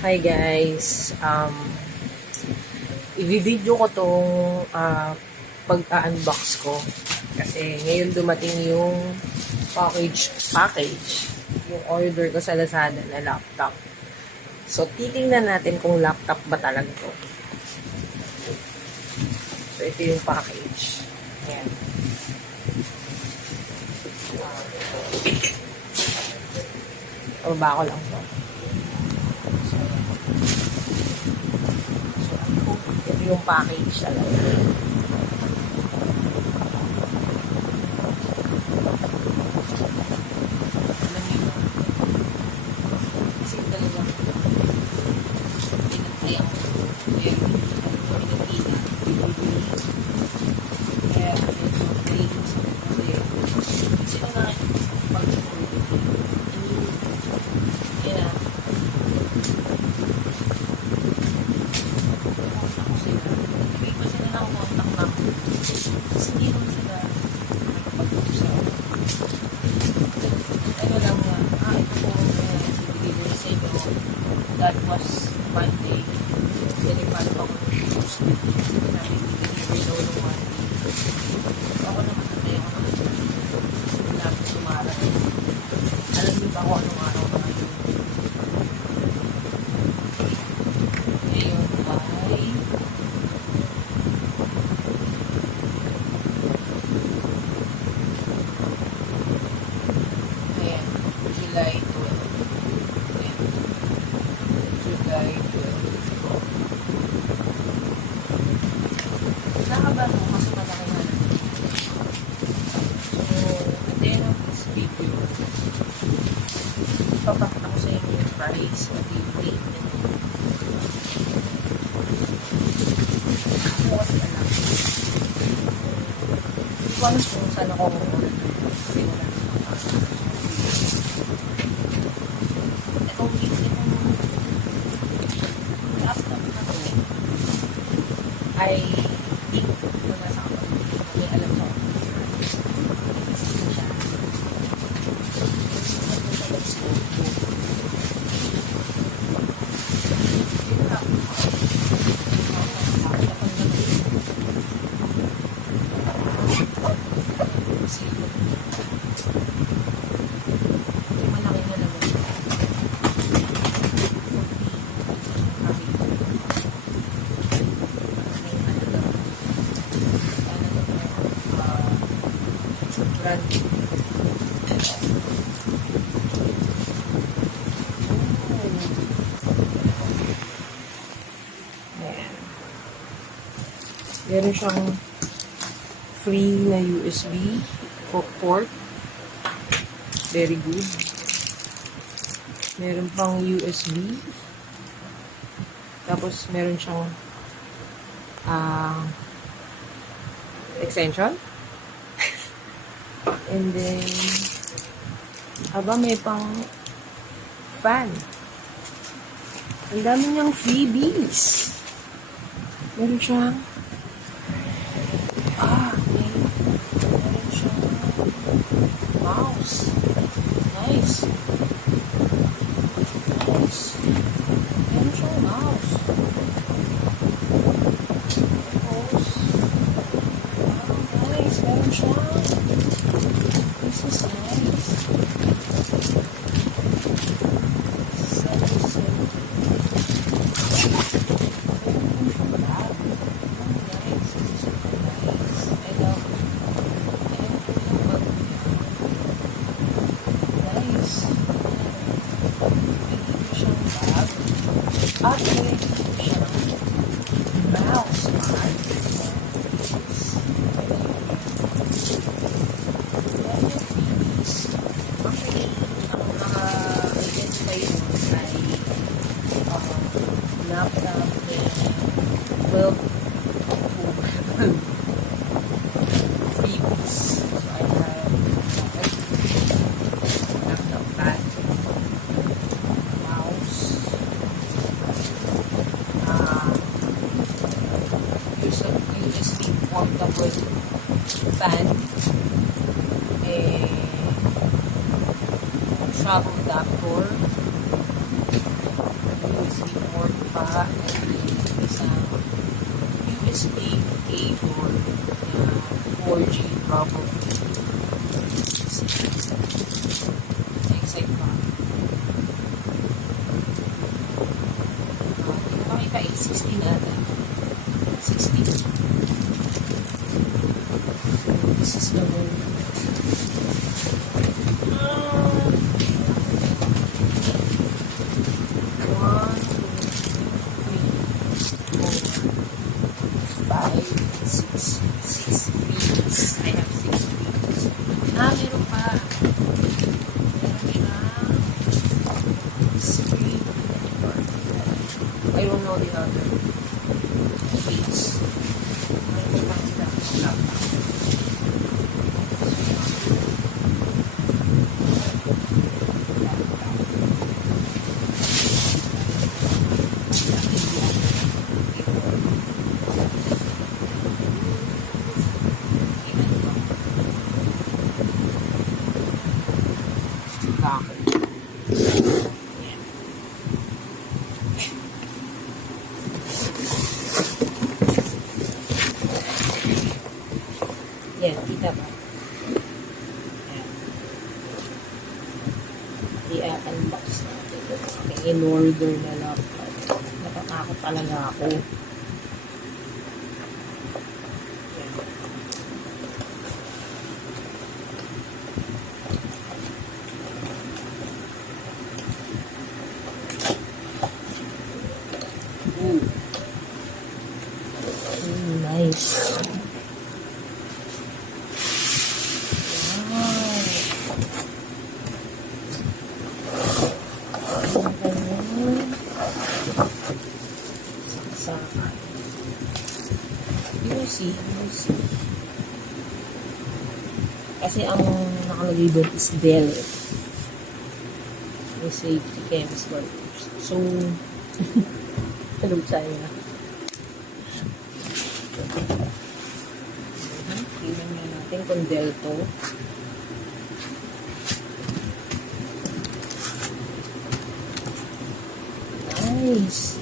Hi guys, i-video ko tong pag-unbox ko kasi ngayon dumating yung package yung order ko sa Lazada na laptop. So titingnan natin kung laptop ba talaga to. So ito yung package. Ayan. Baba ko lang to. Ito yung package talaga. Alam niyo ba? Kasi talaga pinagtayang kaya pinagtayang sa kasi kung kasi hindi naman sila nakapag-usap. Ano lang na, ito po, delivery sa inyo. That was Monday. Deliver pa ako ng Tuesday. Sabi, delivery daw ng Monday. Ako naman natin, ako naman natin sumara. Alam niyo ba kung anong araw na ngayon? Ngayon ay July 12. July 12. Nakabalo kasi malaki na. So, at the end of this video, ipapakita ko sa inyo yung price, pati yung date nito. Ako kasi alam. Hindi ko alam kung saan ako order. Kasi wala ay hindi ko na sa kapatid. May alam ko. Malaki na naman. Meron siyang free na USB port. Very good. Meron pang USB. Tapos meron siyang extension. And then may pang fan. Ang dami niyang freebies. Meron siyang meron siyang mouse. Nice. Meron siyang mouse. Nice. Meron siyang this is nice. Actually, siya mouse. Actually, ang naka-identify yun ay laptop with 12 freebies. So, I have laptop pad, mouse, USB portable fan, travel adapter, USB pa isang USB cable na 4G probably. Excite pa. Hindi ko makita 16 ata. 16. This is the one. Five, six feet. I have 6 feet. Meron pa. Meron siya. Screen. I don't know the other feet. Meron siya laptop. Yan, kita ba? Yan. I-unbox natin. Okay, in-order na laptop. Natatakot talaga ako. Yan. Ooh. Nice. You see. Kasi ang nakalagay doon is Dell. May safety cameras workers. So, talog China. Tingnan nga natin kung Dell to. Nice.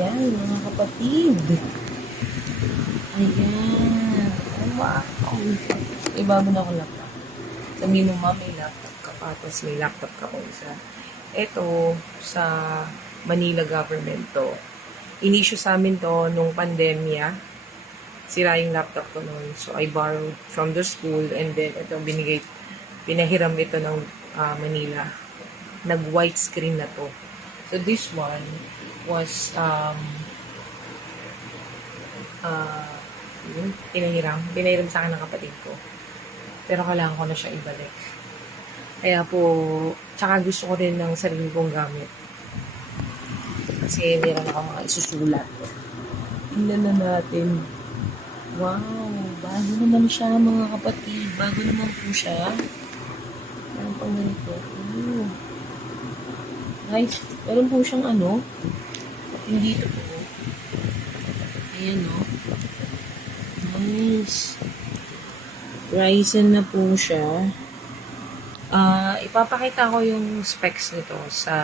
Ayan, mga kapatid. Ayan. Oh, wow. Ibago na ako laptop. Sabi mo, ma, may laptop ka pa. Tapos may laptop ka pa isa. Ito, sa Manila government to. In-issue sa amin to nung pandemya. Sira yung laptop ko noon. So, I borrowed from the school. And then, ito, pinahiram ito ng Manila. Nag-white screen na to. So, this one was pinahiram sa akin ng kapatid ko, pero kailangan ko na siya ibalik, kaya po tsaka gusto ko rin ng sarili kong gamit kasi meron ako mga isusulat. Tingnan na natin. Wow, bago naman siya mga kapatid, bago naman po siya. Meron pang ganito. Ooh. Nice. Meron po siyang hindi ito po. Ayan, no? Nice. Ryzen na po siya. Ipapakita ko yung specs nito sa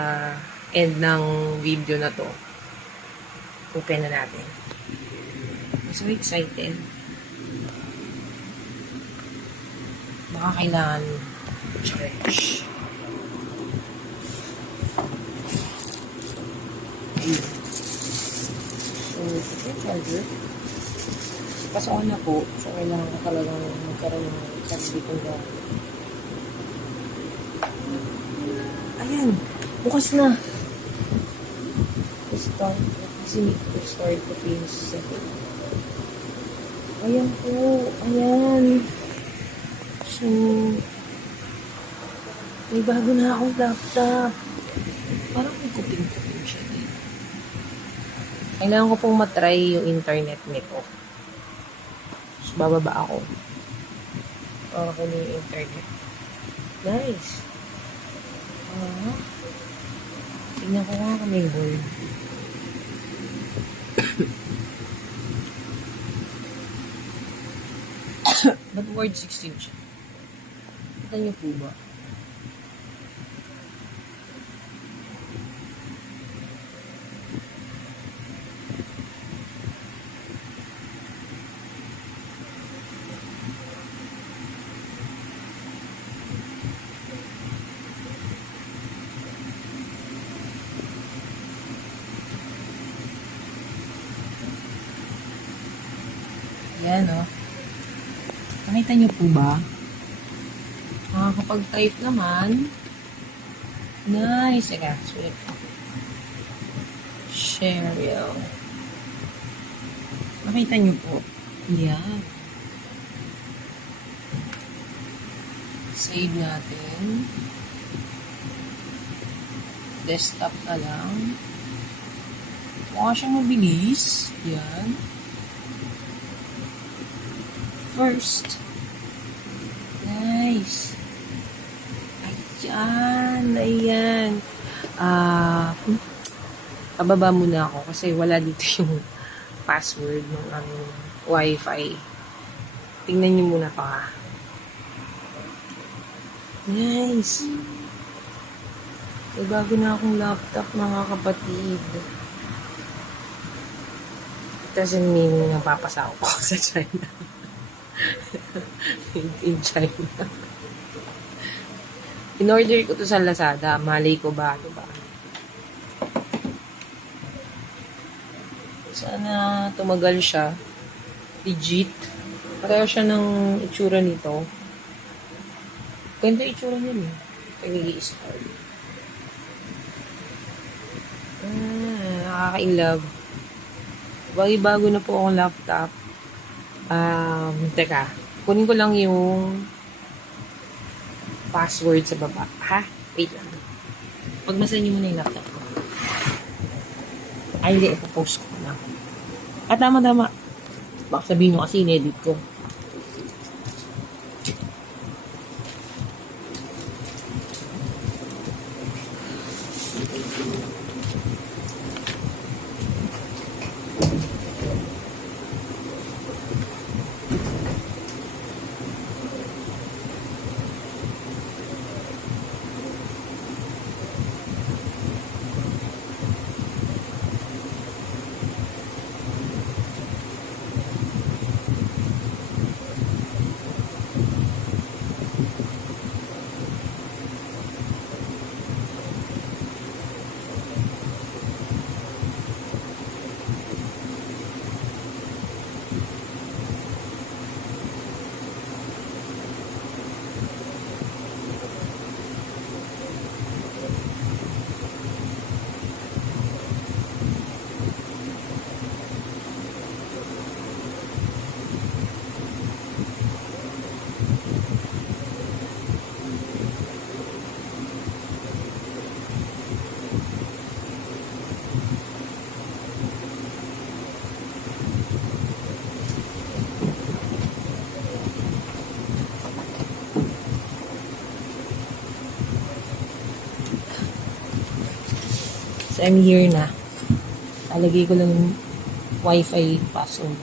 end ng video na to. Open na natin. I'm so excited. Baka kailangan charge. So, ito yung charger. Pasok na po. So, kailangan ko talagang magkaroon ng sarili kong gamit. Ayan! Bukas na! Start. Kasi need to start the page setting. Ayan po. Ayan. So, may bago na akong laptop. Parang may kuping-kuping siya dito. Kailangan ko pong matry yung internet nito. So, bababa ako. Para ko na yung internet. Nice. Tingnan ko nga kami board. Ba't Word 16 siya? Kita niyo po ba? Ayan, oh. Nakita niyo po ba? Nakakapag-type naman. Nice. Teka, sulit ko. Cheryl. Nakita niyo po. Yan. Save natin. Desktop na lang. Mukha siyang mabilis. Yan. First. Nice. Ayan. Ayan. Pababa muna ako kasi wala dito yung password ng aming Wi-Fi. Tingnan niyo muna pa. Nice. May bago na akong laptop, mga kapatid. It doesn't mean na papasa ako sa China. In China. In-order ko to sa Lazada. Malay ko ba, diba? Sana tumagal siya. Legit. Pareho siya ng itsura nito. Ganda itsura niya eh. Pag-i-start. Nakaka-inlove. Bago na po akong laptop. Teka. Kunin ko lang yung password sa baba. Ha? Wait lang. Pagmasan niyo muna yung laptop ko. Ay, hindi. Ipopost ko na. Tama. Baka sabihin nyo kasi in-edit ko. So, I'm here na. Alagay ko lang yung Wi-Fi password.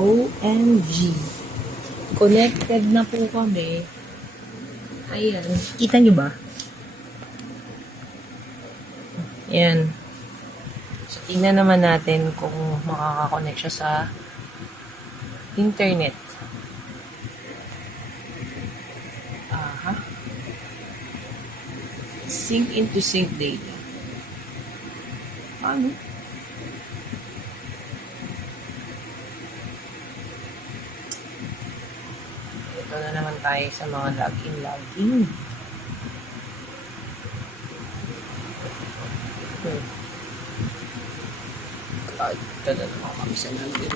OMG. Connected na po kami. Ayan. Kita nyo ba? Ayan. So, tingnan naman natin kung makakakonect siya sa internet. Aha. Sync into sync data. Ano? Ito na naman tayo sa mga login. Ito na naman kami sa login.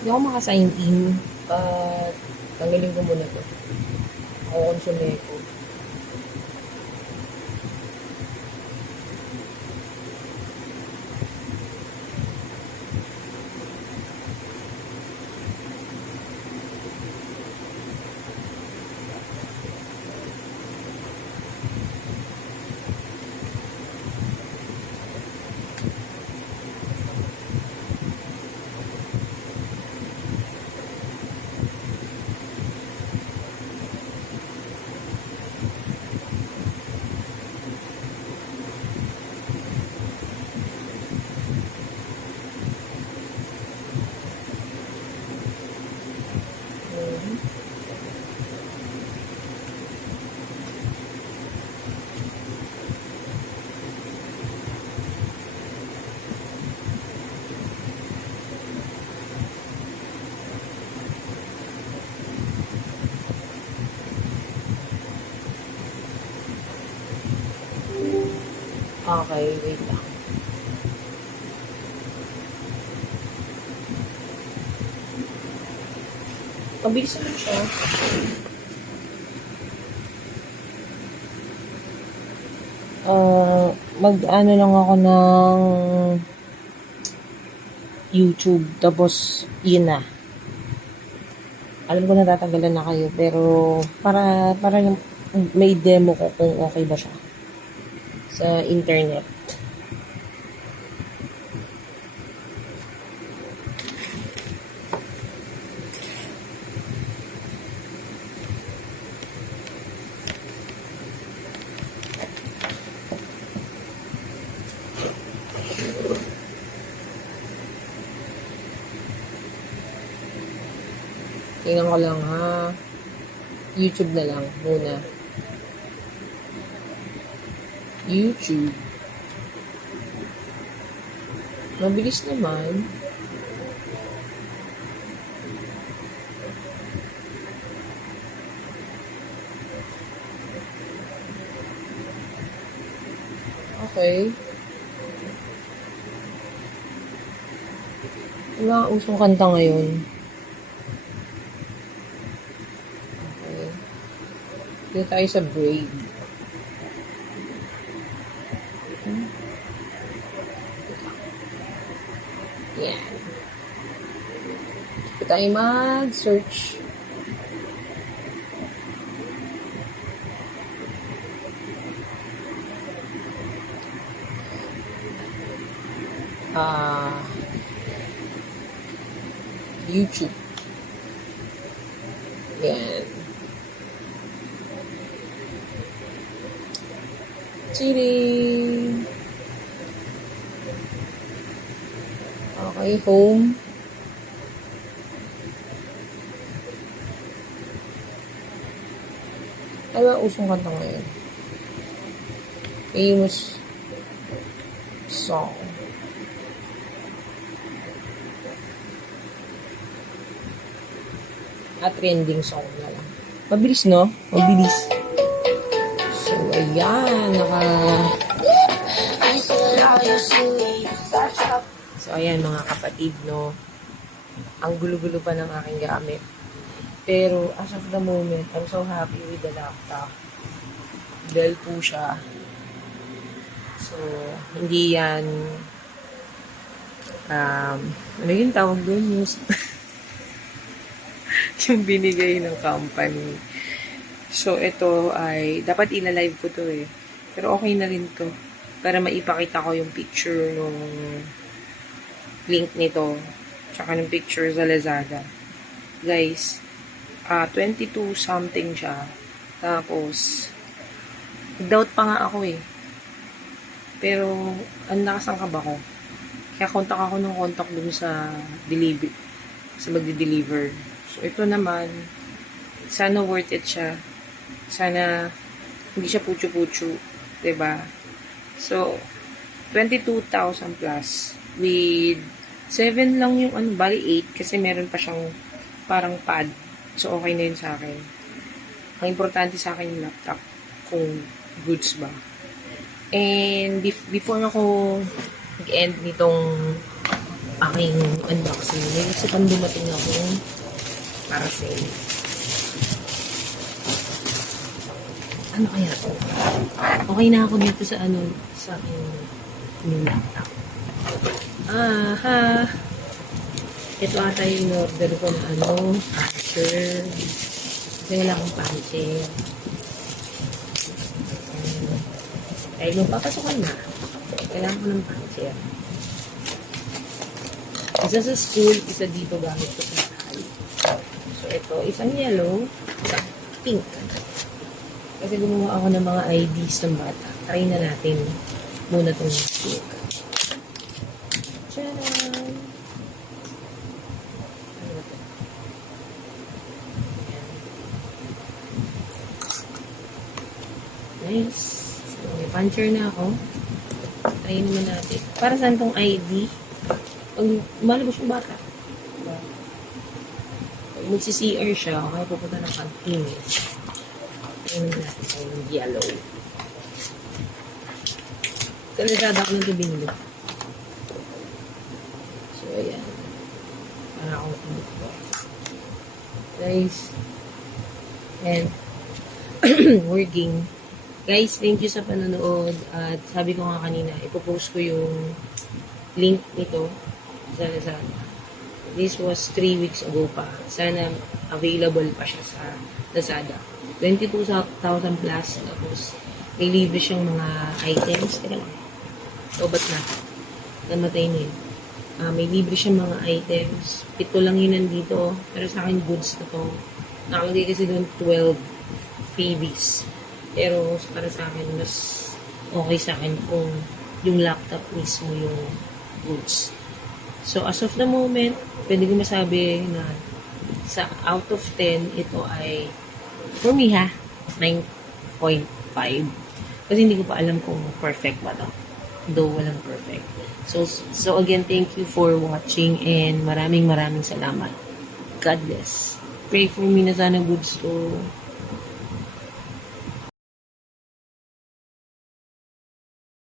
Hindi ako maka-sign in. At tanggalin ko muna to. Ako konsume ko. Okay, wait lang. Mabilis naman siya. Mag-ano lang ako ng YouTube. Tapos, yun na. Alam ko natatanggalan na kayo. Pero, para yung may demo ko kung okay ba siya. Sa internet. Tingnan ko lang ha. YouTube na lang muna. YouTube. Mabilis naman. Okay. Wala ang usong kanta ngayon. Okay. Dito tayo sa Braid. Yan. Dito tayo mag-search. YouTube. Yan. Chiri. Okay, home. Ano ang usong kanta ngayon? Famous song. At trending song na lang. Mabilis, no? Mabilis. So, ayan. So, ayan mga kapatid, no? Ang gulo-gulo pa ng aking gamit. Pero, as of the moment, I'm so happy with the laptop. Dell po siya. So, hindi yan ano yung tawag doon? Yung binigay ng company. So, ito ay, dapat ina-live ko to eh. Pero okay na rin to. Para maipakita ko yung picture nung link nito. Tsaka ng picture sa Lazada. Guys, 22 something siya. Tapos, doubt pa nga ako eh. Pero, ang lakas ang kaba ko. Kaya contact ako ng contact dun sa delivery. Sa magdi-deliver. So, ito naman, sana worth it siya. Sana, hindi siya puchu-puchu. Diba? So, 22,000 plus. With 7 lang yung, bali 8. Kasi meron pa siyang parang pad. So, okay na yun sa akin. Ang importante sa akin yung laptop. Kung goods ba. And, before ako mag-end nitong aking unboxing. May isa pang dumating akong parcel. Ano kaya to? Okay na ako dito sa sa aking new laptop. Aha! Ito ata yung order ko na puncher. Kasi wala akong puncher. Dahil nung papasukan na, kailangan ko ng puncher. Isa sa school, isa dito gamit ko sa bahay. So, ito, isang yellow, isang pink. Kasi gumawa ako ng mga IDs ng bata. Try na natin muna itong pink. Tcharam! Ano ba ito? Nice. So, may puncher na ako. Try naman natin. Para saan tong ID? Pag malabas yung bata. Diba? Pag magsi-CR siya, kaya pupunta ng canteen. Try naman natin sa yung yellow. Sa Lazada ko lang ito binili. So, ayan. Para akong pinito. Guys. And, working. Guys, thank you sa panonood. At sabi ko nga kanina, ipopost ko yung link nito sa Lazada. This was 3 weeks ago pa. Sana available pa siya sa Lazada. 22,000 plus. Tapos, may libre siyang mga items. Teka lang. O, ba't na? Namatay na yun. May libre siyang mga items. 7 lang yun nandito. Pero sa akin, goods na to. Nakalagay kasi doon 12 freebies. Pero para sa akin, mas okay sa akin kung yung laptop mismo yung goods. So, as of the moment, pwede ko masabi na sa out of 10, ito ay, for me 9.5. Kasi hindi ko pa alam kung perfect ba to. Though walang perfect. So again, thank you for watching and maraming salamat. God bless. Pray for me na sana goods to